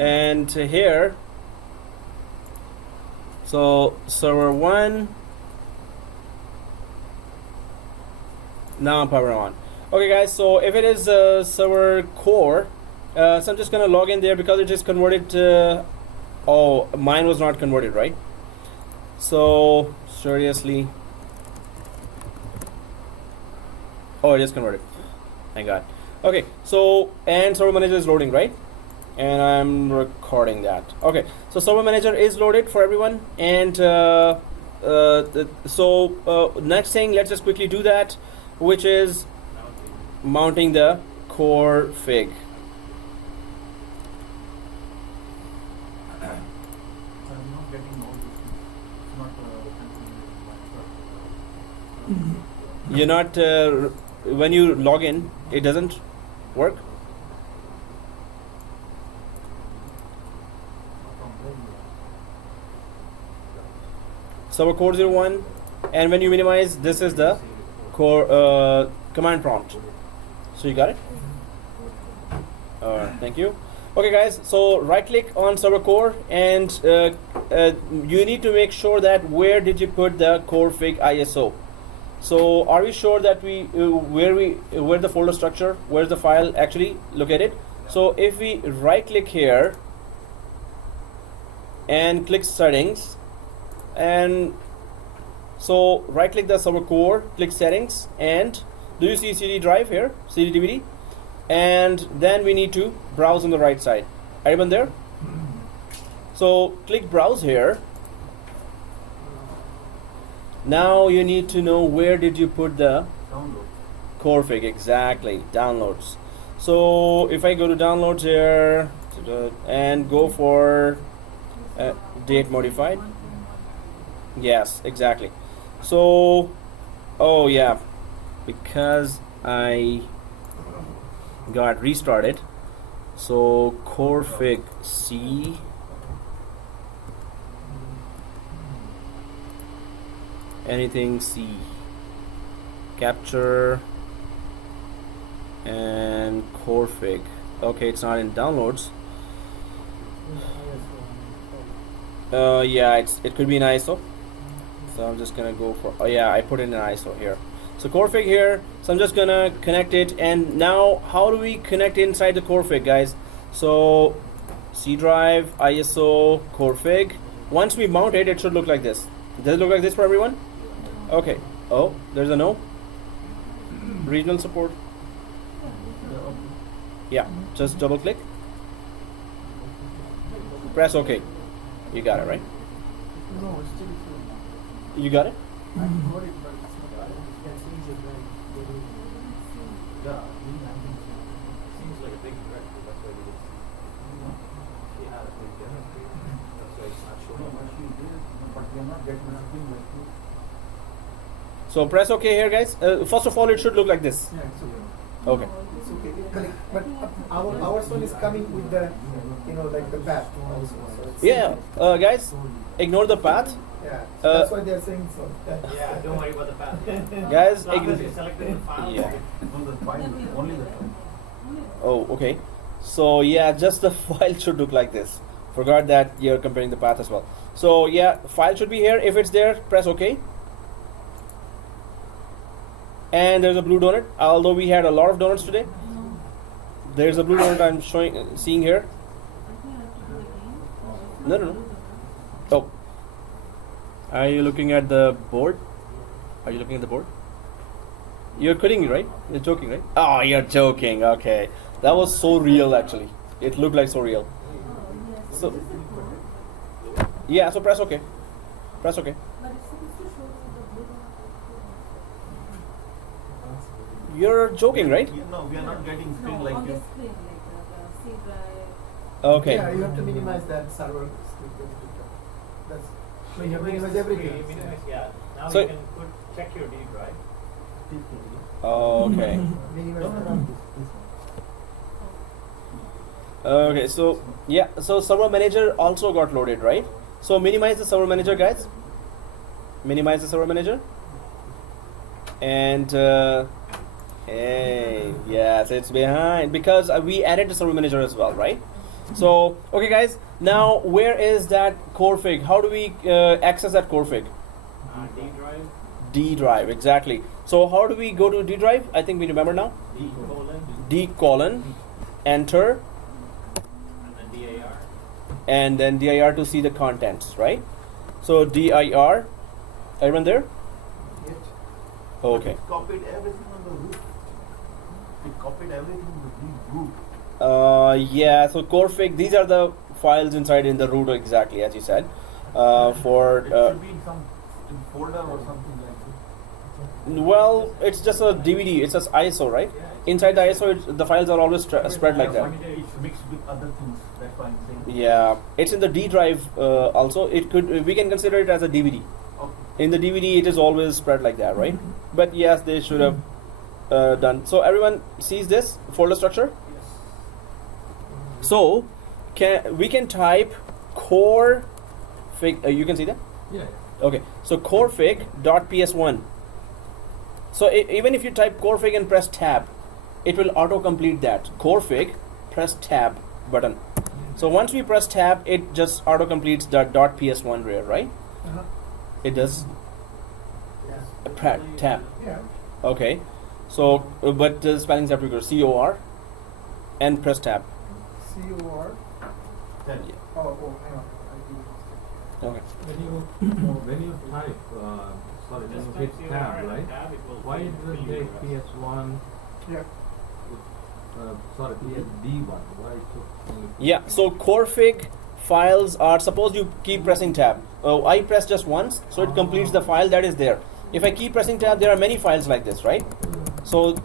and here, so server 1, now power on. Okay guys, so if it is server core, so I'm just gonna log in there because it is converted. Oh, mine was not converted, right? So seriously, oh, it is converted, thank God. Okay, so and server manager is loading, right? And I'm recording that. Okay, so server manager is loaded for everyone, and next thing, let's just quickly do that, which is mounting the core fig. You're not when you log in, it doesn't work. Server core 01, and when you minimize, this is the core command prompt. So you got it? Thank you. Okay guys, so right click on server core, and you need to make sure that where did you put the core fig ISO. So are we sure that where the folder structure, where's the file actually located? So if we right click here and click settings, and so right click the server core, click settings, and do you see CD drive here, CD DVD? And then we need to browse on the right side. Everyone there? So click browse here. Now you need to know where did you put the core fig. Exactly, downloads. So if I go to downloads here and go for date modified, yes, exactly. So oh yeah, because I got restarted, so core fig C, anything C, capture, and core fig. Okay, it's not in downloads. Yeah, it could be an ISO, so I'm just gonna go for, oh yeah, I put in an ISO here. So core fig here, so I'm just gonna connect it. And now how do we connect inside the core fig, guys? So C drive, ISO, core fig. Once we mount it, it should look like this. Does it look like this for everyone? Okay. Oh, there's a no. Regional support. Yeah, just double click. Press OK. You got it, right? You got it? So press OK here, guys. First of all, it should look like this. Yeah, it's okay. Okay. It's okay. But our one is coming with the, like the path also. So it's Yeah, guys, ignore the path. Yeah, so that's why they are saying so. Yeah, don't worry about the path. Guys, Selected the file. yeah. Only the Oh, okay. So yeah, just the file should look like this. Forgot that you're comparing the path as well. So yeah, file should be here. If it's there, press OK. And there's a blue donut. Although we had a lot of donuts today, there's a blue donut I'm seeing here. No. Oh, are you looking at the board? Are you looking at the board? You're kidding, right? You're joking, right? Oh, you're joking. Okay, that was so real. Actually, it looked like so real. So yeah, so press OK. Press OK. You're joking, right? No, we are not getting screen like this. Okay. Yeah, you have to minimize that server. That's so you have to minimize everything. Yeah. Now So- you can check your D drive. Okay. Minimize the Okay. So yeah. So server manager also got loaded, right? So minimize the server manager, guys. Minimize the server manager. And hey, yes, it's behind because we added the server manager as well, right? So, okay guys, now where is that config? How do we access that config? D drive, D drive, exactly. So how do we go to D drive? I think we remember now. D colon, enter, and then DAR. and then dir to see the contents, right? So dir, everyone there? Yet. Okay. It copied everything on the root. It copied everything in the root. Yeah, so config, these are the files inside in the root, exactly as you said. It should be in some folder or something like that. Well, it's just a DVD, it's just ISO, right? Inside the ISO, the files are always spread like that. It's mixed with other things. That's why I'm saying. Yeah, it's in the D drive also. It could, we can consider it as a DVD. Okay. In the DVD, it is always spread like that, right? But yes, they should have done. So everyone sees this folder structure. So we can type core fig. You can see that. Yeah. Okay. So corefig.ps1. So even if you type corefig and press tab, it will auto-complete that. Corefig, press tab button. So once we press tab, it just auto-completes the .ps1 there, right? Uh-huh. It does. Yes. Tab. Yeah. Okay. So, but the spellings have to go COR and press tab. COR. Then Oh, hang on. I did it. Okay. When you type, sorry, when you hit tab, right? Why it will take PS1? Yeah. Sorry, PSD1. Why it took only? Yeah. So corefig files are, suppose you keep pressing tab. I press just once, so it completes the file that is there. If I keep pressing tab, there are many files like this, right? So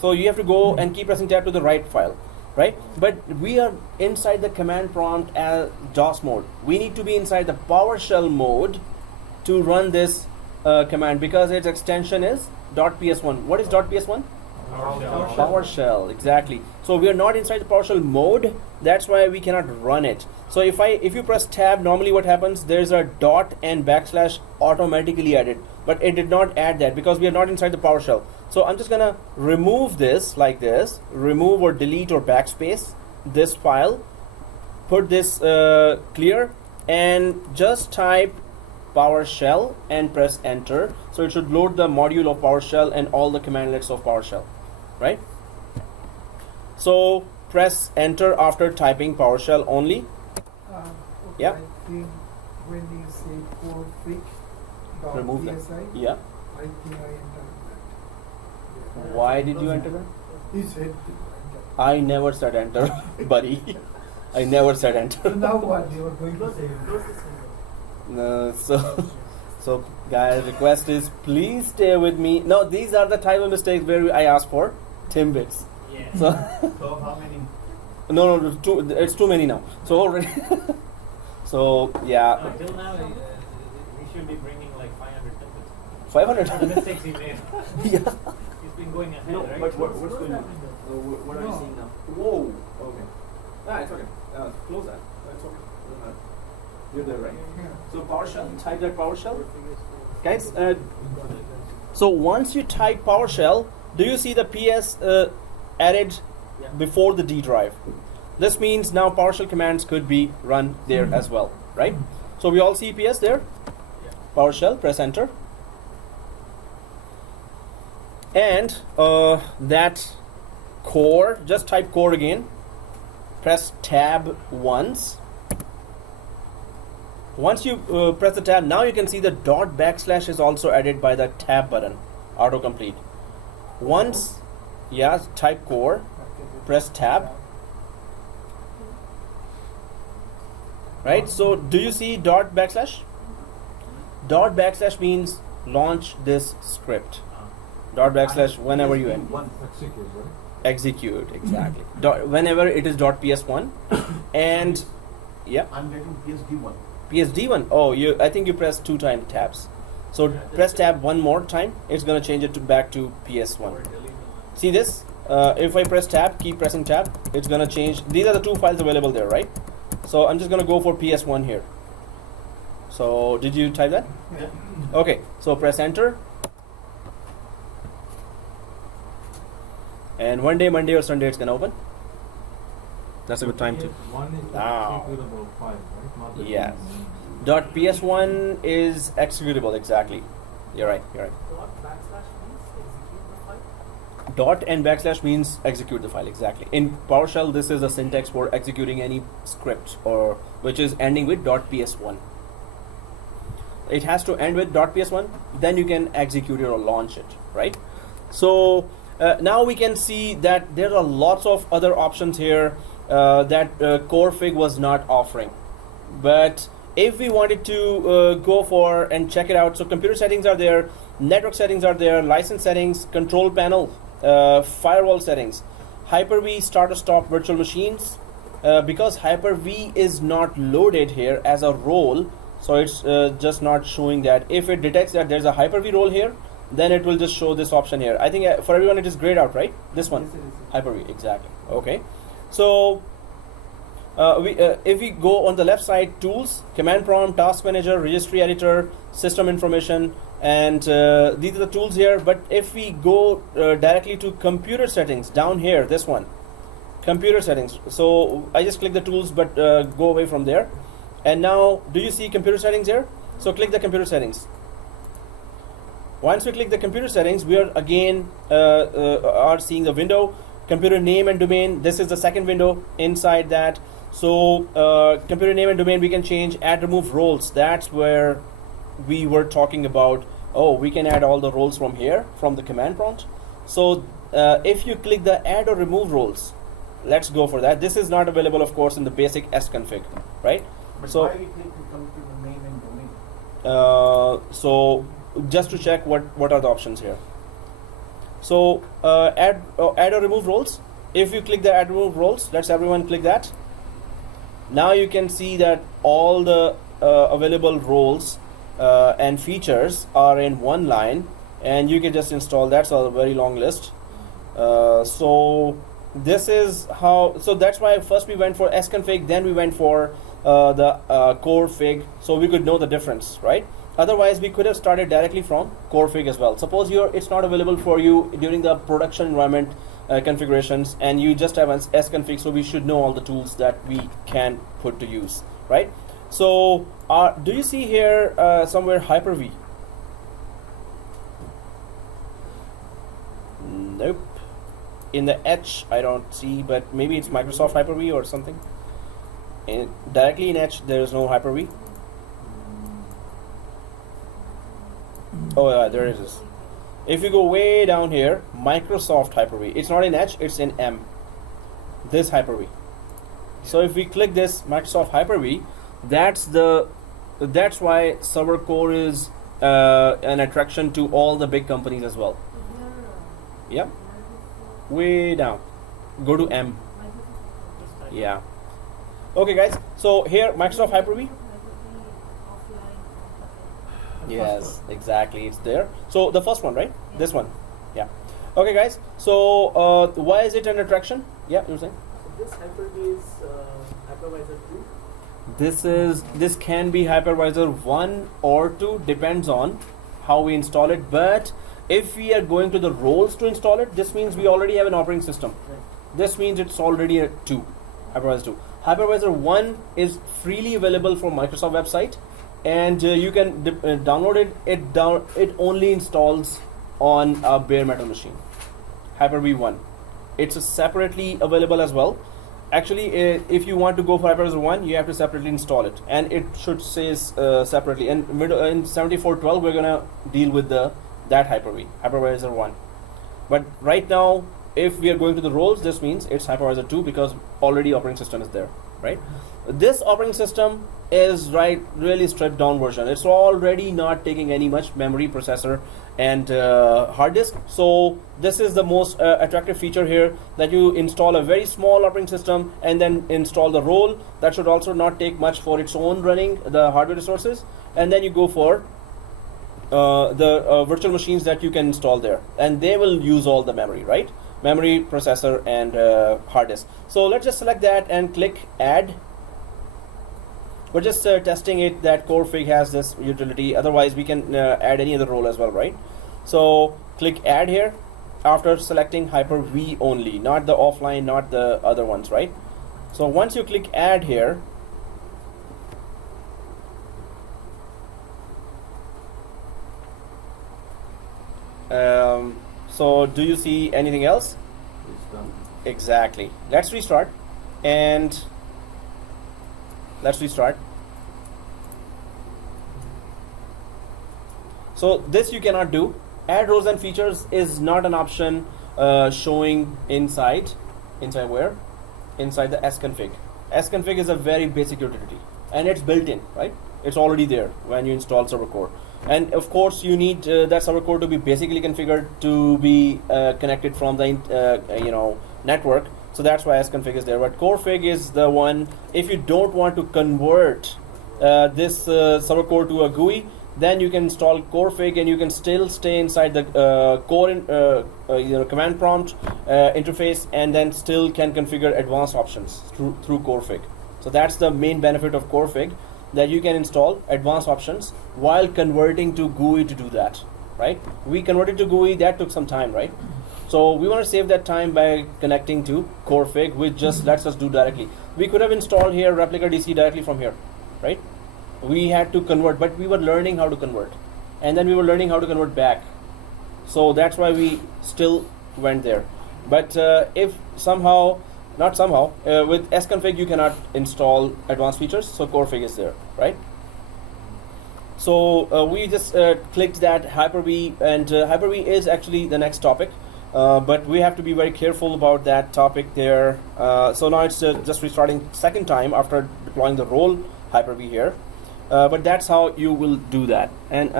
so you have to go and keep pressing tab to the right file, right? But we are inside the command prompt as DOS mode. We need to be inside the PowerShell mode to run this command because its extension is .ps1. What is .ps1? PowerShell, exactly. So we are not inside the PowerShell mode. That's why we cannot run it. So if you press tab, normally what happens? There's a dot and backslash automatically added, but it did not add that because we are not inside the PowerShell. So I'm just gonna remove this like this, remove or delete or backspace this file, put this clear, and just type PowerShell and press enter. So it should load the module of PowerShell and all the commandlets of PowerShell, right? So press enter after typing PowerShell only. Okay, Yeah. I think when you say config dot Remove that. PSI, Yeah. I think I entered that. Why did you enter that? He said to enter. I never said enter, buddy. I never said enter. So now what they were going to say? No, so guys, request is please stay with me. No, these are the type of mistakes where I ask for Timbits. Yeah. So so how many? no, it's too many now. So already. So yeah, Till now, he should be bringing like 500 templates. 500. The mistakes he made. Yeah. He's been going ahead, No, right? but what's going on? What are you No. seeing now? Whoa. Okay. Ah, it's okay. Close that. It's okay. You're there, right? Yeah. So PowerShell, type that PowerShell. Guys, so once you type PowerShell, do you see the PS added before the D drive? This means now PowerShell commands could be run there as well, right? So we all see PS there. PowerShell, press enter. And that core, just type core again. Press tab once. Once you press the tab, now you can see the dot backslash is also added by the tab button, autocomplete. Once, yeah, type core, press tab. Right, so do you see dot backslash? Dot backslash means launch this script. Dot backslash whenever you end. One. Execute, right? Execute, exactly. Whenever it is dot ps1 and yeah. I'm getting PSD1. PSD1. Oh, I think you pressed 2 times tabs. So press tab one more time. It's gonna change it to back to PS1. See this? If I press tab, keep pressing tab, it's gonna change. These are the 2 files available there, right? So I'm just gonna go for PS1 here. So did you type that? Yeah. Okay. So press enter. And one day, Monday or Sunday, it's gonna open. That's a good time to. One is the Now. executable file, right? Not the Yes. dot. .ps1 is executable, exactly. You're right, you're right. Dot backslash means execute the file. Dot and backslash means execute the file, exactly. In PowerShell, this is a syntax for executing any script or which is ending with .ps1. It has to end with .ps1, then you can execute it or launch it, right? So now we can see that there are lots of other options here that Corefig was not offering. But if we wanted to go for and check it out, so computer settings are there, network settings are there, license settings, control panel, firewall settings, Hyper-V start or stop virtual machines. Because Hyper-V is not loaded here as a role, so it's just not showing that. If it detects that there's a Hyper-V role here, then it will just show this option here. I think for everyone it is grayed out, right? This one, Yes, it is. Hyper-V, exactly. Okay, so if we go on the left side, tools, command prompt, task manager, registry editor, system information, and these are the tools here. But if we go directly to computer settings down here, this one, computer settings. So I just click the tools, but go away from there. And now, do you see computer settings here? So click the computer settings. Once we click the computer settings, we are again are seeing the window, computer name and domain. This is the second window inside that. So computer name and domain we can change, add, remove roles. That's where we were talking about. Oh, we can add all the roles from here, from the command prompt. So if you click the add or remove roles, let's go for that. This is not available, of course, in the basic sconfig, right? But So why we click to come to the name and domain? so just to check what are the options here. So add or remove roles. If you click the add remove roles, let's everyone click that. Now you can see that all the available roles and features are in one line, and you can just install. That's a very long list. So this is how. So that's why first we went for sconfig, then we went for the Corefig, so we could know the difference, right? Otherwise, we could have started directly from Corefig as well. Suppose it's not available for you during the production environment configurations, and you just have an sconfig, so we should know all the tools that we can put to use, right? So, do you see here somewhere Hyper-V? Nope. In the H, I don't see, but maybe it's Microsoft Hyper-V or something. Directly in H, there is no Hyper-V. Oh yeah, there it is. If you go way down here, Microsoft Hyper-V. It's not in H, it's in M. This Hyper-V. So if we click this Microsoft Hyper-V, that's why Servercore is an attraction to all the big companies as well. Yeah. Way down. Go to M. Yeah. Okay, guys. So here, Microsoft Hyper-V. Yes, exactly. It's there. So the first one, right? This one. Yeah. Okay, guys. So why is it an attraction? Yeah, you were saying? This Hyper-V is hypervisor 2. This can be hypervisor 1 or 2, depends on how we install it. But if we are going to the roles to install it, this means we already have an operating system. This means it's already a 2, hypervisor 2. Hypervisor 1 is freely available from Microsoft website, and you can download it. It only installs on a bare metal machine. Hyper-V 1. It's separately available as well. Actually, if you want to go for Hypervisor 1, you have to separately install it, and it should say separately. And in 7412, we're gonna deal with that Hyper-V, Hypervisor 1. But right now, if we are going to the roles, this means it's Hypervisor 2 because already operating system is there, right? This operating system is really stripped down version. It's already not taking any much memory, processor, and hard disk. So this is the most attractive feature here, that you install a very small operating system and then install the role. That should also not take much for its own running, the hardware resources, and then you go for the virtual machines that you can install there, and they will use all the memory, right? Memory, processor, and hard disk. So let's just select that and click add. We're just testing it that Corefig has this utility. Otherwise, we can add any other role as well, right? So click add here after selecting Hyper-V only, not the offline, not the other ones, right? So once you click add here, so do you see anything else? It's done. Exactly. Let's restart, and let's restart. So this you cannot do. Add rows and features is not an option showing inside where? Inside the sconfig. Sconfig is a very basic utility, and it's built in, right? It's already there when you install Servercore. And of course, you need that Servercore to be basically configured to be connected from the network. So that's why sconfig is there. But corefig is the one. If you don't want to convert this Servercore to a GUI, then you can install corefig, and you can still stay inside the command prompt interface, and then still can configure advanced options through corefig. So that's the main benefit of corefig, that you can install advanced options while converting to GUI to do that, right? We converted to GUI, that took some time, right? So we want to save that time by connecting to corefig, which just lets us do directly. We could have installed here replica DC directly from here, right? We had to convert, but we were learning how to convert, and then we were learning how to convert back. So that's why we still went there. But if somehow, not somehow, with sconfig you cannot install advanced features, so corefig is there, right? So we just clicked that Hyper-V, and Hyper-V is actually the next topic, but we have to be very careful about that topic there. So now it's just restarting second time after deploying the role Hyper-V here. But that's how you will do that. And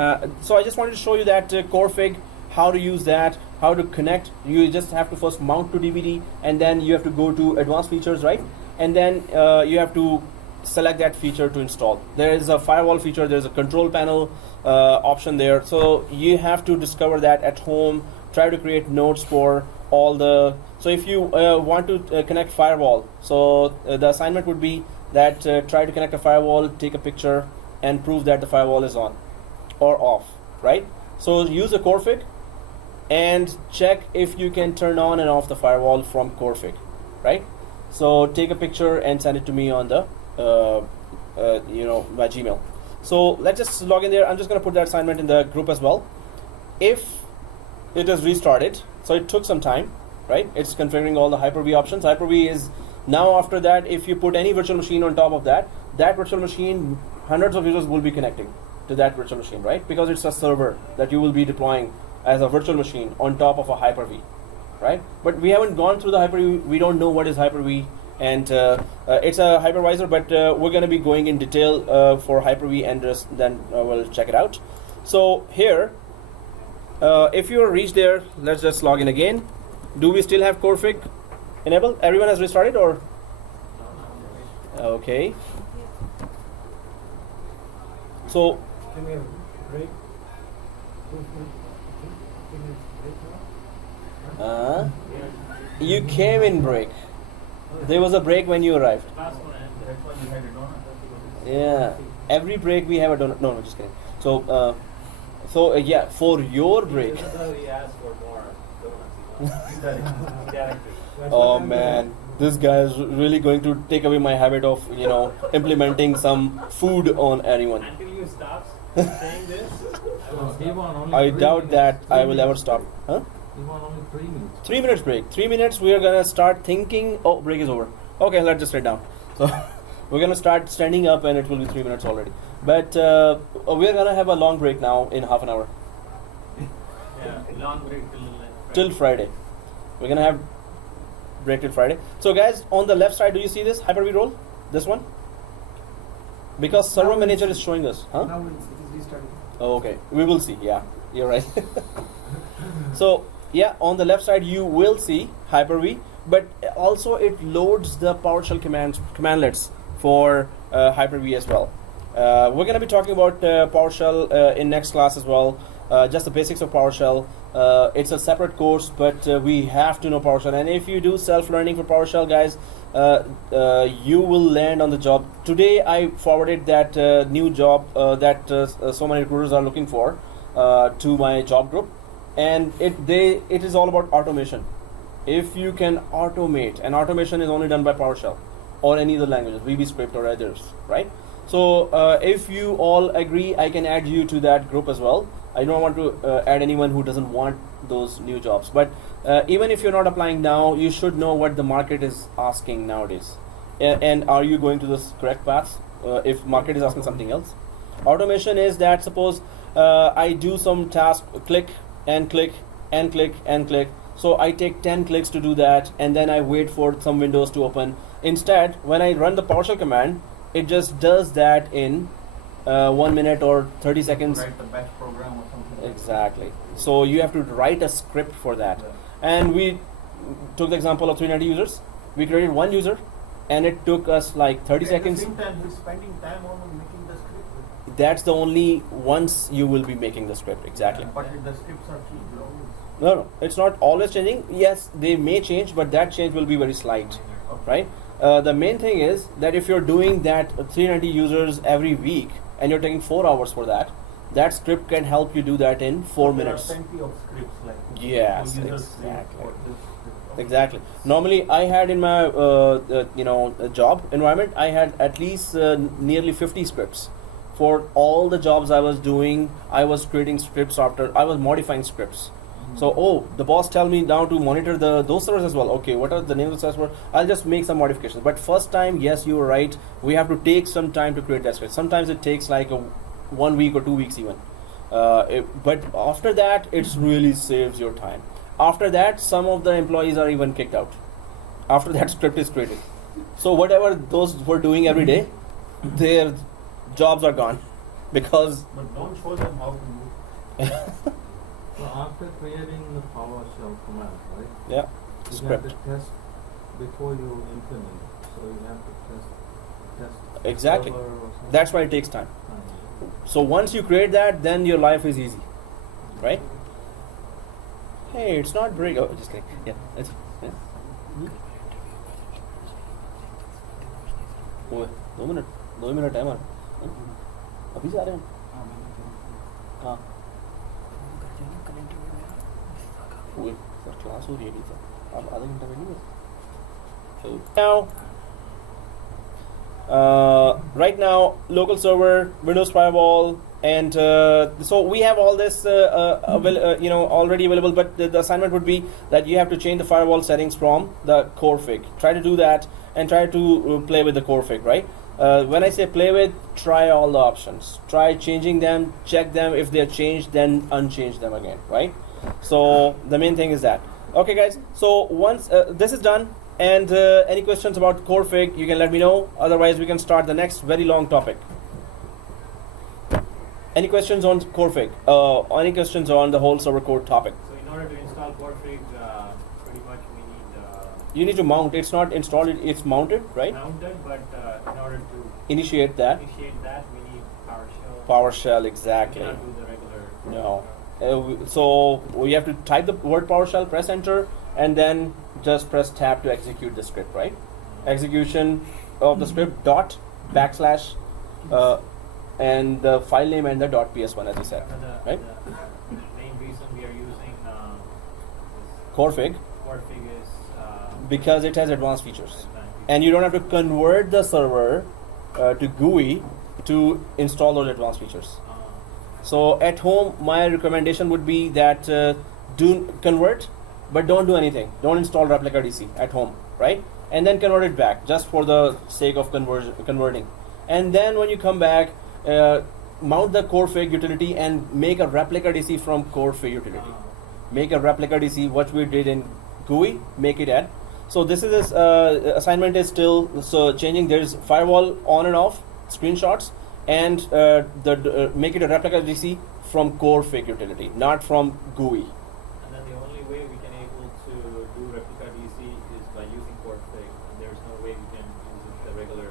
so I just wanted to show you that corefig, how to use that, how to connect. You just have to first mount to DVD, and then you have to go to advanced features, right? And then you have to select that feature to install. There is a firewall feature, there's a control panel option there. So you have to discover that at home, try to create notes for all the, so if you want to connect firewall, so the assignment would be that try to connect a firewall, take a picture, and prove that the firewall is on or off, right? So use a corefig and check if you can turn on and off the firewall from corefig, right? So take a picture and send it to me on the my Gmail. So let's just log in there. I'm just going to put that assignment in the group as well. If it is restarted, so it took some time, right? It's configuring all the Hyper-V options. Hyper-V is now, after that, if you put any virtual machine on top of that, that virtual machine, hundreds of users will be connecting to that virtual machine, right? Because it's a server that you will be deploying as a virtual machine on top of a Hyper-V, right? But we haven't gone through the Hyper-V. We don't know what is Hyper-V, and it's a hypervisor, but we're going to be going in detail for Hyper-V, and then we'll check it out. So here, if you reach there, let's just log in again. Do we still have corefig enabled? Everyone has restarted, or? Okay. So, Can we have break? you came in break. There was a break when you arrived. Last one ended. That's why you had a donut. Yeah. Every break we have a donut. No, just kidding. So, yeah, for your break. This is how he asked for more donuts. Directly. Oh man, this guy is really going to take away my habit of implementing some food on anyone. Until you stop saying this, So he won only I 3 doubt minutes. that 3 I will ever minutes. stop. Huh? He won only 3 minutes. 3 minutes break. 3 minutes. We are gonna start thinking. Oh, break is over. Okay, let's just sit down. So we're gonna start standing up, and it will be 3 minutes already. But we are gonna have a long break now in half an hour yeah, long break till Friday. We're gonna have break till Friday. So guys, on the left side, do you see this Hyper-V role? This one? Because server Now manager it's- is showing us, huh? Now it is restarting. Oh, okay. We will see. Yeah, you're right. So yeah, on the left side you will see Hyper-V, but also it loads the PowerShell commandlets for Hyper-V as well. We're going to be talking about PowerShell in next class as well. Just the basics of PowerShell. It's a separate course, but we have to know PowerShell. And if you do self-learning for PowerShell, guys, you will land on the job. Today I forwarded that new job that so many recruiters are looking for to my job group, and it is all about automation. If you can automate, and automation is only done by PowerShell, or any other languages, VB script or others, right? So if you all agree, I can add you to that group as well. I don't want to add anyone who doesn't want those new jobs. But even if you're not applying now, you should know what the market is asking nowadays. And are you going to the correct path? If market is asking something else. Automation is that suppose I do some task, click and click and click and click. So I take 10 clicks to do that, and then I wait for some windows to open. Instead, when I run the PowerShell command, it just does that in 1 minute or 30 seconds. Write the batch program or something. Exactly. So you have to write a script for that. And we took the example of 390 users. We created one user, and it took us like 30 seconds. At the same time, he's spending time on making the script. That's the only once you will be making the script. Exactly. Yeah, but the scripts are cheap. No, it's not always changing. Yes, they may change, but that change will be very slight, right? The main thing is that if you're doing that 390 users every week and you're taking 4 hours for that, that script can help you do that in 4 minutes. There are plenty of scripts like Yes, users exactly. for this. Exactly. Normally, I had in my job environment, I had at least nearly 50 scripts for all the jobs I was doing. I was creating scripts after I was modifying scripts. So, the boss tell me now to monitor those servers as well. Okay, what are the names of the servers? I'll just make some modifications. But first time, yes, you were right. We have to take some time to create that script. Sometimes it takes like 1 week or 2 weeks even. But after that, it really saves your time. After that, some of the employees are even kicked out. After that script is created. So whatever those were doing every day, their jobs are gone because. But don't show them how to move. So after creating the PowerShell command, right? Yeah. You Script. have to test before you implement it. So you have to test Exactly. server or something. That's why it takes time. So once you create that, then your life is easy, right? Hey, it's not break. Oh, just kidding. Yeah, it's. Yeah. ओए 2 minute है हमारा अभी जा रहे हैं हाँ ओए sir class हो रही है सर आप आधा घंटा में नहीं है now right now local server, Windows firewall, and so we have all this already available, but the assignment would be that you have to change the firewall settings from the core fig. Try to do that and try to play with the core fig, right? When I say play with, try all the options, try changing them, check them. If they're changed, then unchange them again, right? So the main thing is that. Okay guys, so once this is done, and any questions about core fig, you can let me know. Otherwise we can start the next very long topic. Any questions on core fig? Any questions on the whole server core topic? So in order to install Portfig, pretty much we need You need to mount. It's not installed, it's mounted, right? mounted, but in order to Initiate that. initiate that, we need PowerShell. PowerShell, We exactly. cannot do the regular. No. So we have to type the word PowerShell, press enter, and then just press tab to execute the script, right? Execution of the script dot backslash and the file name and the .ps1 as you said, right? The main reason we are using this Core fig Portfig is because it has advanced features, and you don't have to convert the server to GUI to install those advanced features. So at home, my recommendation would be that do convert, but don't do anything. Don't install replica DC at home, right? And then convert it back just for the sake of converting. And then when you come back, mount the core fig utility and make a replica DC from core fig utility. Make a replica DC, what we did in GUI, make it add. So this is assignment is still changing. There's firewall on and off screenshots, and make it a replica DC from core fig utility, not from GUI. And then the only way we can able to do replica DC is by using Portfig. And there's no way we can use it the regular,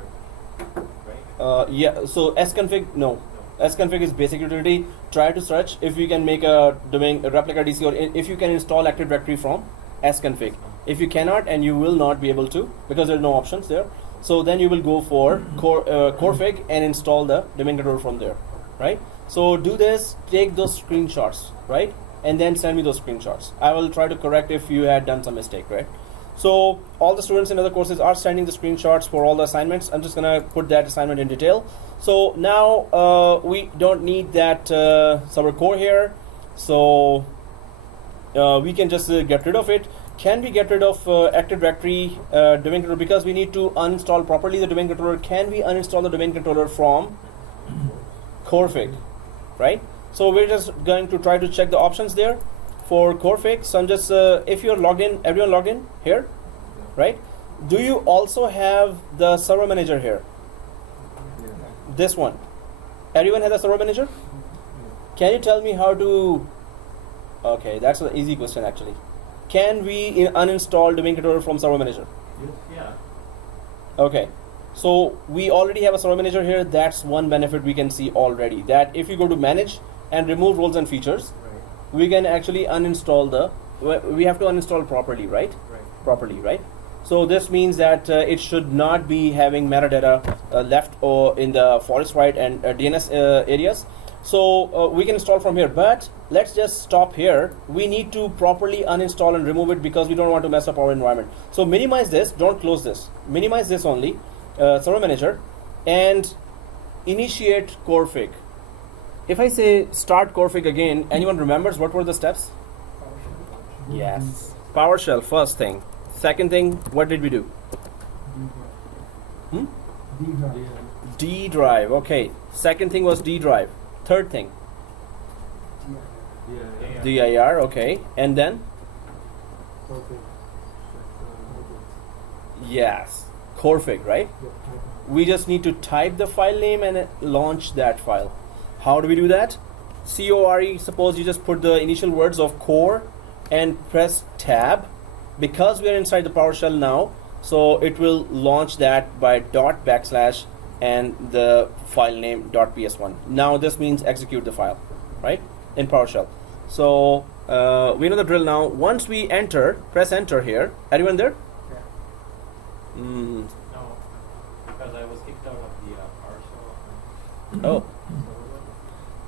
right? Yeah. So sconfig, no. Sconfig is basic utility. Try to search if you can make a replica DC, or if you can install Active Directory from sconfig. If you cannot, and you will not be able to because there are no options there, so then you will go for core fig and install the domain controller from there, right? So do this, take those screenshots, right, and then send me those screenshots. I will try to correct if you had done some mistake, right? So all the students in other courses are sending the screenshots for all the assignments. I'm just gonna put that assignment in detail. So now we don't need that server core here. So we can just get rid of it. Can we get rid of Active Directory domain controller, because we need to uninstall properly the domain controller? Can we uninstall the domain controller from Corefig, right? So we're just going to try to check the options there for Corefig. So I'm just, if you're logged in, everyone logged in here, right? Do you also have the server manager here? This one. Everyone has a server manager? Can you tell me how to, okay, that's an easy question actually. Can we uninstall domain controller from server manager? Yeah. Okay, so we already have a server manager here. That's one benefit we can see already, that if you go to manage and remove roles and features, we can actually uninstall we have to uninstall properly, right? Properly, right? So this means that it should not be having metadata left or in the forest right and DNS areas. So we can install from here, but let's just stop here. We need to properly uninstall and remove it because we don't want to mess up our environment. So minimize this, don't close this. Minimize this only, server manager, and initiate Corefig. If I say start Corefig again, anyone remembers what were the steps? Yes. PowerShell, first thing. Second thing, what did we do? D drive, okay. Second thing was D drive. Third thing, dir, okay. And then? Yes, Corefig, right? We just need to type the file name and launch that file. How do we do that? C-O-R-E, suppose you just put the initial words of core and press tab. Because we are inside the PowerShell now, so it will launch that by // and the file name .ps1. Now this means execute the file, right, in PowerShell. So we know the drill now. Once we enter, press enter here. Everyone there? No, because I was kicked out of the PowerShell. Oh.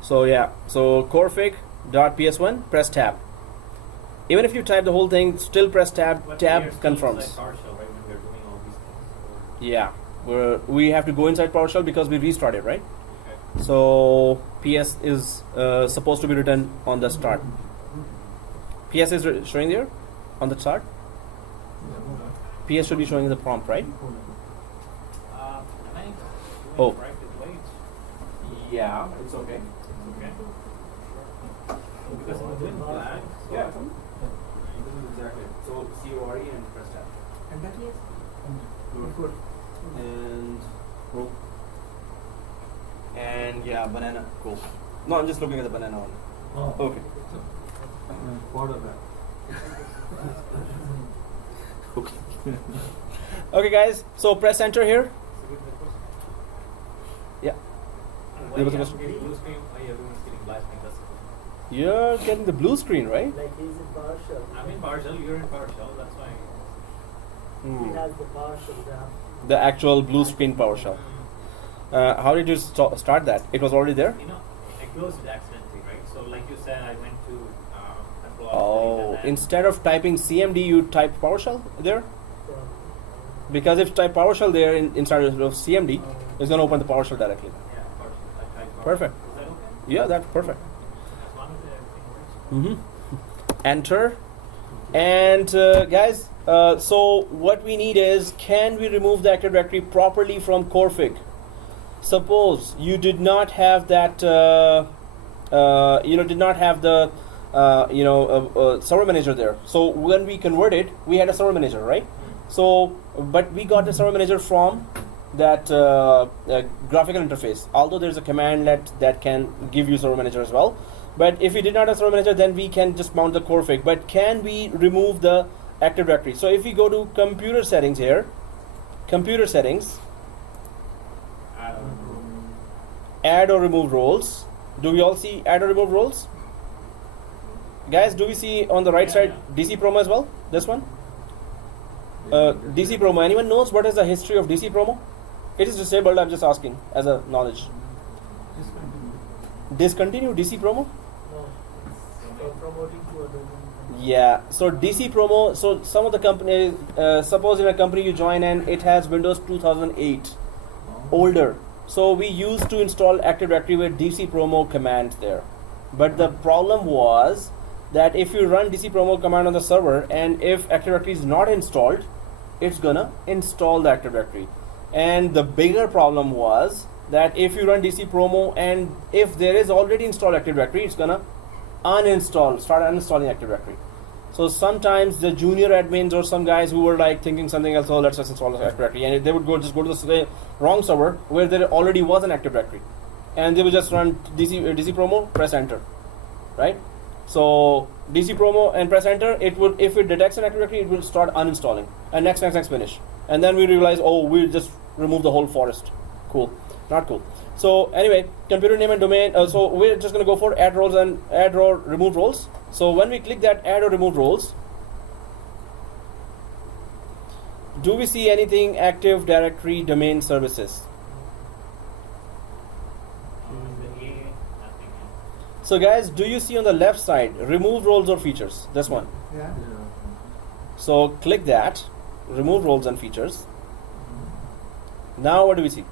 So yeah, so corefig.ps1, press tab. Even if you type the whole thing, still press tab. But Tab confirms. PowerShell, right, when we're doing all these things. Yeah, we have to go inside PowerShell because we restarted, right? Okay. So PS is supposed to be written on the start. PS is showing there on the start. PS should be showing in the prompt, right? I think Oh. right with weights. Yeah, it's okay. Okay. Because it didn't flag. So Yeah. This is exactly it. So CORE and press tab. And that is Good. And cool. And yeah, banana. Cool. No, I'm just looking at the banana one. Oh. Okay. Part of that. Okay. Okay, guys. So press enter here. Yeah. Why There was a you question. getting blue screen? Why everyone's getting black screen? That's You're getting the blue screen, right? Like he's in PowerShell. I'm in PowerShell. You're in PowerShell. That's why. He has the PowerShell down. The actual blue screen PowerShell. How did you start that? It was already there? You know, I closed it accidentally, right? So, like you said, I went to employ. Oh, instead of typing CMD, you type PowerShell there? Because if you type PowerShell there inside of CMD, it's going to open the PowerShell directly. Yeah, PowerShell. I tried PowerShell. Perfect. Is that okay? Yeah, that's perfect. As long as everything works. Enter. And guys, so what we need is, can we remove the Active Directory properly from Corefig? Suppose you did not have that, did not have the, server manager there. So when we converted, we had a server manager, right? So, but we got the server manager from that graphical interface. Although there's a command that can give you server manager as well. But if we did not have server manager, then we can just mount the Corefig. But can we remove the Active Directory? So if we go to computer settings here, computer settings, add or remove roles. Do we all see add or remove roles? Guys, do we see on the right side DC promo as well? This one? DC promo. Anyone knows what is the history of DC promo? It is disabled, I'm just asking as a knowledge. Discontinue DC promo? No, it's promoting to other than Yeah, so DC promo, so some of the companies, suppose in a company you join and it has Windows 2008, older. So we used to install Active Directory with DC promo command there. But the problem was that if you run DC promo command on the server and if Active Directory is not installed, it's gonna install the Active Directory. And the bigger problem was that if you run DC promo and if there is already installed Active Directory, it's gonna start uninstalling Active Directory. So sometimes the junior admins or some guys who were like thinking something else, oh, let's just install the Active Directory, and they would just go to the wrong server where there already was an Active Directory, and they would just run DC promo, press enter, right? So DC promo and press enter, it would, if it detects an Active Directory, it will start uninstalling, and next finish, and then we realize, oh, we just remove the whole forest. Cool, not cool. So anyway, computer name and domain. So we're just gonna go for add roles and add or remove roles. So when we click that add or remove roles, do we see anything Active Directory domain services? So guys, do you see on the left side remove roles or features? This one. Yeah. So click that, remove roles and features. Now what do we see?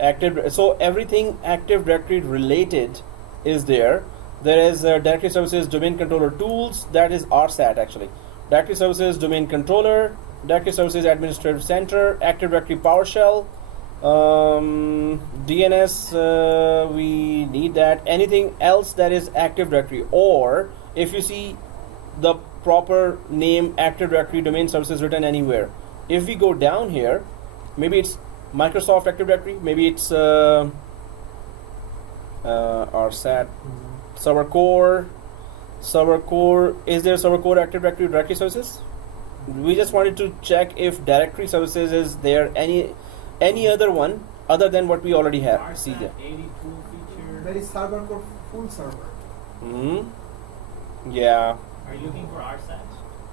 Active. So everything Active Directory related is there. There is Directory Services Domain Controller Tools. That is RSAT actually. Directory Services Domain Controller, Directory Services Administrative Center, Active Directory PowerShell, DNS. We need that. Anything else that is Active Directory, or if you see the proper name Active Directory Domain Services written anywhere. If we go down here, maybe it's Microsoft Active Directory, maybe it's RSAT, Servercore. Is there Servercore Active Directory Directory Services? We just wanted to check if Directory Services is there any other one other than what we already have. RSAT See there. 82 feature. There is Servercore full server. Yeah. Are you looking for RSAT?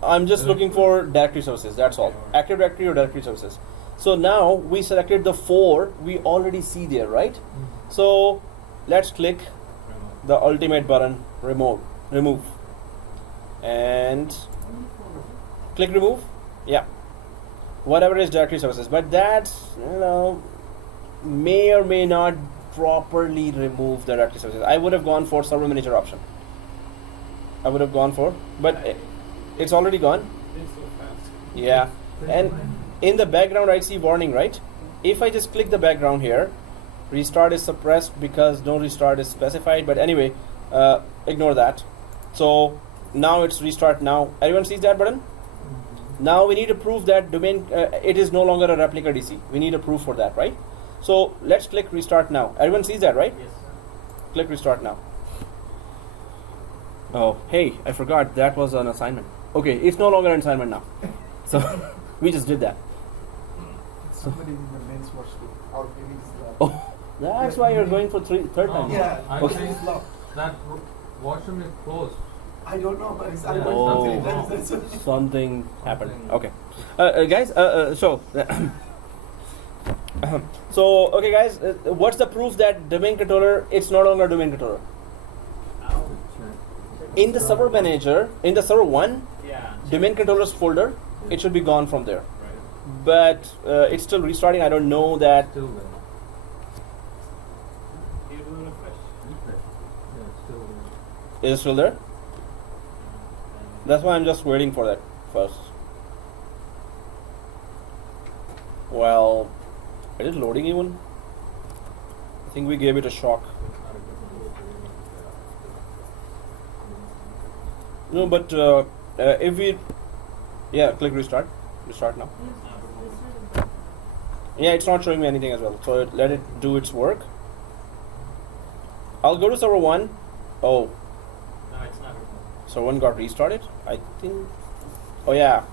I'm just looking for Directory Services, that's all. Active Directory or Directory Services. So now we selected the 4 we already see there, right? So let's click the ultimate button, remove, and click remove. Yeah, whatever is Directory Services, but that, you know, may or may not properly remove the Directory Services. I would have gone for Server Manager option. But it's already gone. It's so fast. Yeah, and in the background I see warning, right? If I just click the background here, restart is suppressed because no restart is specified, but anyway, ignore that. So now it's restart now. Everyone sees that button? Now we need to prove that domain, it is no longer a replica DC. We need a proof for that, right? So let's click restart now. Everyone sees that, right? Yes. Click restart now. Oh, hey, I forgot that was an assignment. Okay, it's no longer an assignment now. So we just did that. Somebody in the men's wash or maybe it's Oh, that's why you're going for third time. Yeah. I Okay. think that washroom is closed. I don't know, but it's Oh, something happened. Okay, guys. So, so okay, guys. What's the proof that domain controller? It's no longer domain controller. In the server manager, in the server 1, Yeah. domain controllers folder, it should be gone from there. Right. But it's still restarting. I don't know that. Still there. You do refresh. Yeah, it's still there. Is it still there? That's why I'm just waiting for that first. Well, is it loading even? I think we gave it a shock. No, but if we, yeah, click restart. Restart now. Yeah, it's not showing me anything as well. So let it do its work. I'll go to server 1. Oh, No, it's not. server 1 got restarted. I think. Oh yeah,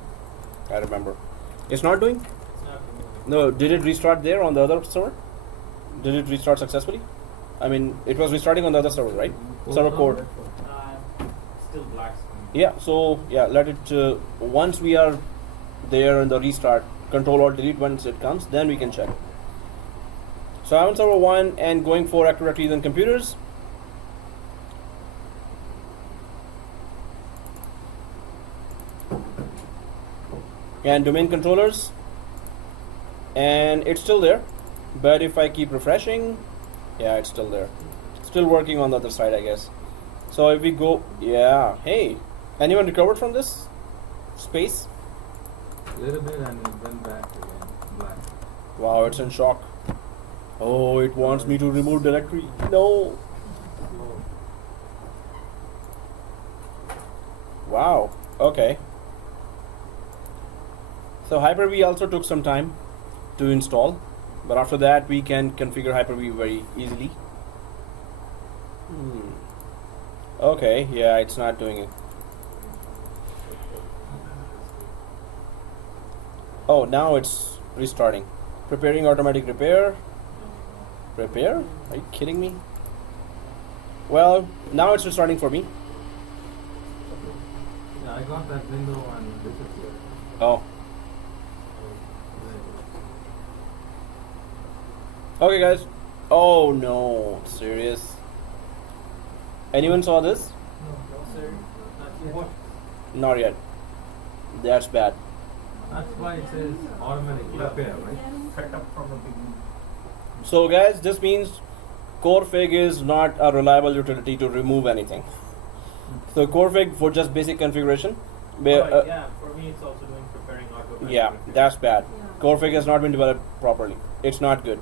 I remember. It's not doing. It's not removing. No, did it restart there on the other server? Did it restart successfully? I mean, it was restarting on the other server, right? Server code. Still black screen. Yeah, so yeah, let it, once we are there in the restart, Control or delete once it comes, then we can check. So I'm on server 1 and going for Active Directories and computers. and domain controllers, and it's still there. But if I keep refreshing, yeah, it's still there. Still working on the other side, I guess. So if we go, yeah, hey, anyone recovered from this space? A little bit and it went back again. Black. Wow, it's in shock. Oh, it wants me to remove directory. No. Wow. Okay. So Hyper-V also took some time to install, but after that we can configure Hyper-V very easily. Okay, yeah, it's not doing it. Oh, now it's restarting. Preparing automatic repair. Repair? Are you kidding me? Well, now it's restarting for me. Yeah, I got that window and this is here. Oh. Okay, guys. Oh no, serious. Anyone saw this? No, sir. Not yet. Not yet. That's bad. That's why it says automatic repair, right? Set up from the beginning. So guys, this means Corefig is not a reliable utility to remove anything. So Corefig for just basic configuration. Yeah, for me it's also doing preparing automatic. Yeah, that's bad. Corefig has not been developed properly. It's not good.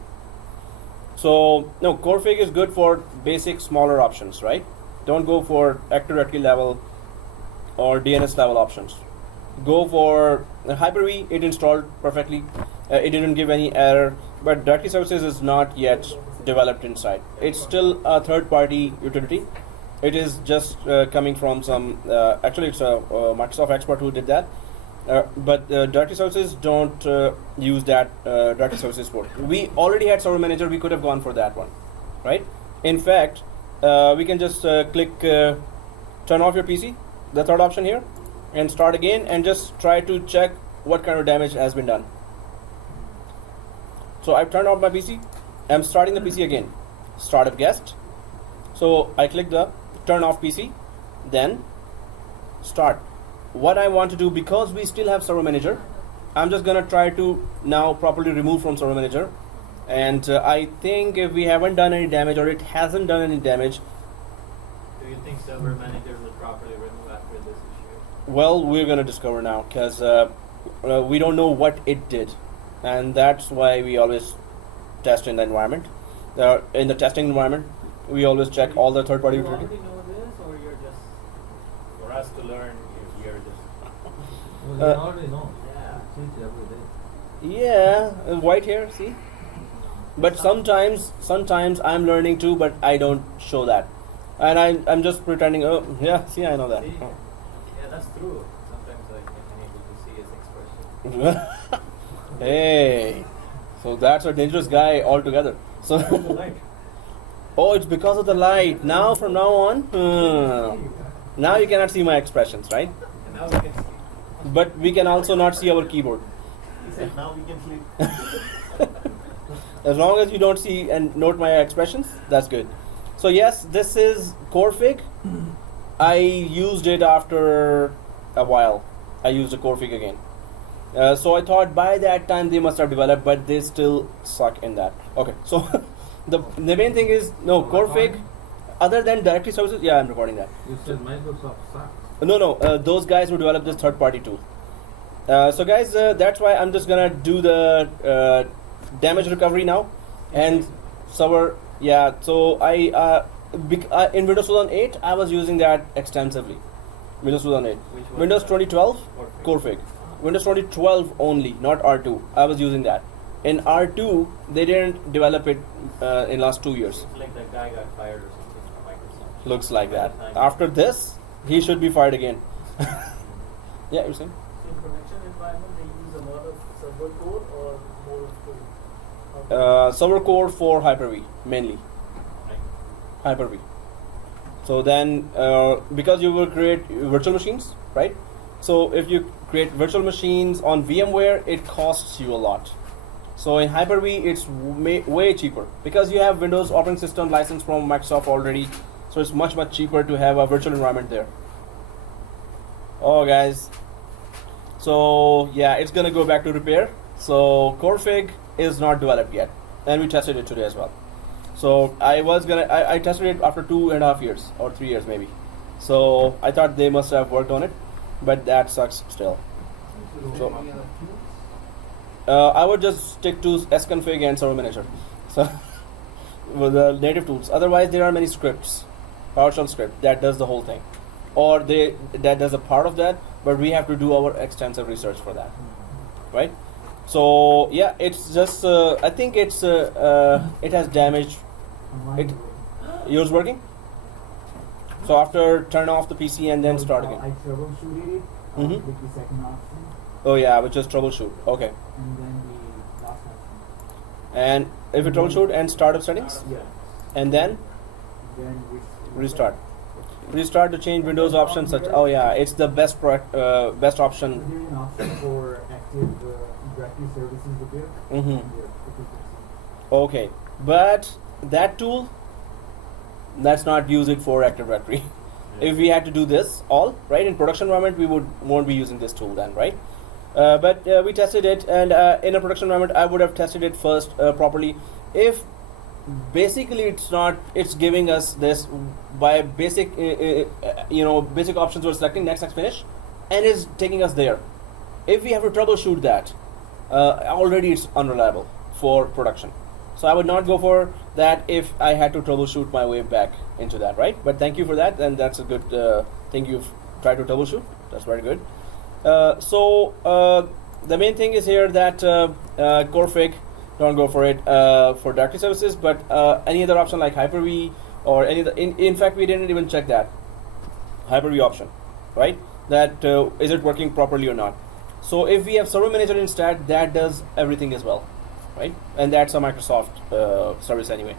So no, Corefig is good for basic smaller options, right? Don't go for Active Directory level or DNS level options. Go for Hyper-V. It installed perfectly. It didn't give any error. But Directory Services is not yet developed inside. It's still a third-party utility. It is just coming from some. Actually, it's a Microsoft expert who did that. But Directory Services don't use that Directory Services port. We already had Server Manager. We could have gone for that one, right? In fact, we can just click turn off your PC, the third option here, and start again, and just try to check what kind of damage has been done. So I've turned off my PC. I'm starting the PC again. Startup guest. So I click the turn off PC, then start. What I want to do, because we still have Server Manager, I'm just gonna try to now properly remove from Server Manager. And I think if we haven't done any damage, or it hasn't done any damage, Do you think Server Manager will properly remove after this issue? well, we're gonna discover now, because we don't know what it did, and that's why we always test in the environment. In the testing environment, we always check all the third-party You utility. already know this, or you're just for us to learn? You're just Well, you already know. yeah. Teach every day. Yeah, white hair, see? But sometimes I'm learning too, but I don't show that. And I'm just pretending, oh, yeah, see, I know that. See? Oh. Yeah, that's true. Sometimes I can able to see his expression. Hey, so that's a dangerous guy altogether. So, oh, it's because of the light. Now, from now on, now you cannot see my expressions, right? And now we can see. But we can also not see our keyboard. He said now we can sleep. As long as you don't see and note my expressions, that's good. So yes, this is Corefig. I used it after a while. I used the Corefig again. So I thought by that time they must have developed, but they still suck in that. Okay, so the main thing is, no, Corefig, other than Directory Services, yeah, I'm recording that. You said Microsoft sucks. No, those guys who developed this third-party tool. So guys, that's why I'm just gonna do the damage recovery now, and server. Yeah, so I in Windows 2008 I was using that extensively. Windows 2008, Which one? Windows 2012, Corefig. Corefig. Windows 2012 only, not R2. I was using that. In R2, they didn't develop it in last 2 years. It's like that guy got fired or something from Microsoft. Looks like that. By the time- After this, he should be fired again. Yeah, you're saying? In production environment, they use a lot of server code or more of Servercore for Hyper-V mainly. Right? Hyper-V. So then, because you will create virtual machines, right? So if you create virtual machines on VMware, it costs you a lot. So in Hyper-V, it's way cheaper because you have Windows operating system license from Microsoft already. So it's much cheaper to have a virtual environment there. Oh guys, So yeah, it's gonna go back to repair. So Corefig is not developed yet, and we tested it today as well. So I tested it after 2.5 years or 3 years maybe. So I thought they must have worked on it, but that sucks still. So I would just stick to sconfig and server manager. So with the native tools. Otherwise, there are many scripts, PowerShell script that does the whole thing, or that does a part of that. But we have to do our extensive research for that, right? So yeah, it's just I think it has damaged. Yours working? So after turn off the PC and then start again. I troubleshooted it. Mhm. With the second option, Oh yeah, which is troubleshoot. Okay. and then the last option. And if you troubleshoot and startup settings, Yeah. and then Then restart. Restart to change Windows options. Such it's the best best So option. there's an option for active directory services repair. Mm-hmm. Yeah, Okay, but that tool, let's not use it for Active Directory. If we had to do this all right in production environment, we won't be using this tool then, right? But we tested it, and in a production environment, I would have tested it first properly. If basically it's giving us this by basic basic options we're selecting next finish, and is taking us there. If we have to troubleshoot that, already it's unreliable for production. So I would not go for that if I had to troubleshoot my way back into that, right? But thank you for that, and that's a good thing you've tried to troubleshoot. That's very good. So the main thing is here that Corefig, don't go for it for directory services, but any other option like Hyper-V or any other, in fact we didn't even check that Hyper-V option, right? That is it working properly or not. So if we have server manager instead, that does everything as well, right? And that's a Microsoft service anyway.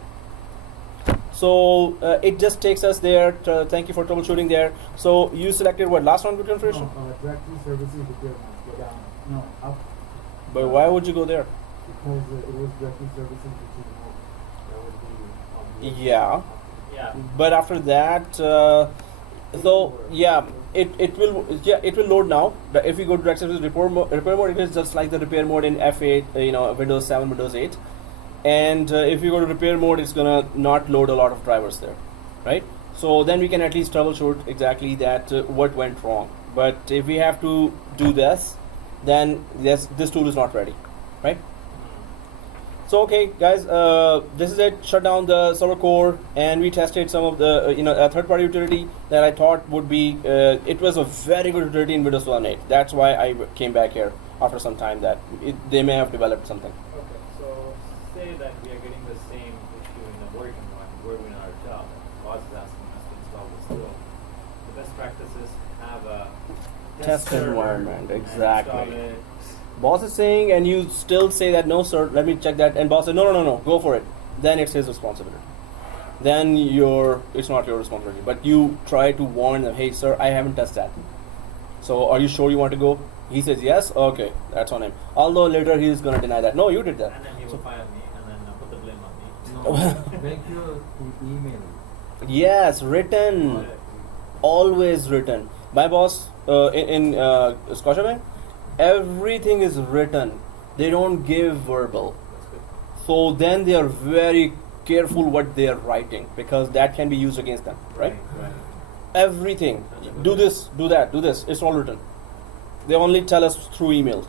So it just takes us there. Thank you for troubleshooting there. So you selected what last round configuration? No, directory services repair must go down. No, up. But why would you go there? Because it was directory services which is more. That would be obvious. Yeah. Yeah. But after that, so yeah, it will load now. If you go to direct services repair mode, it is just like the repair mode in F8, Windows 7, Windows 8. And if you go to repair mode, it's gonna not load a lot of drivers there, right? So then we can at least troubleshoot exactly that what went wrong. But if we have to do this, then yes, this tool is not ready, right? So okay, guys, this is it. Shut down the server core, and we tested some of the a third-party utility that I thought would be. It was a very good utility in Windows 2008. That's why I came back here after some time. That they may have developed something. Okay, so say that we are getting the same issue in the work environment, we're doing our job. Boss is asking us to install this tool. The best practice is have a Test server environment, and exactly. install it. Boss is saying, and you still say that no, sir. Let me check that. And boss said, no, go for it. Then it's his responsibility. Then it's not your responsibility. But you try to warn them, hey, sir, I haven't tested that. So are you sure you want to go? He says yes. Okay, that's on him. Although later he is gonna deny that. No, you did that. And then he will fire me and then put the blame on me. No, make sure to email. Yes, written. Always written. My boss in Scotiabank, everything is written. They don't give verbal. That's good. So then they are very careful what they are writing, because that can be used against them, right? Right. Everything. Do this, do that, do this. It's all written. They only tell us through emails.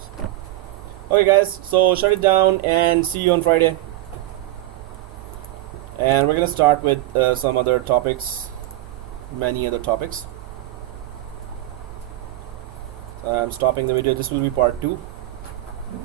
Okay, guys. So shut it down and see you on Friday. And we're gonna start with some other topics, many other topics. I'm stopping the video. This will be part 2.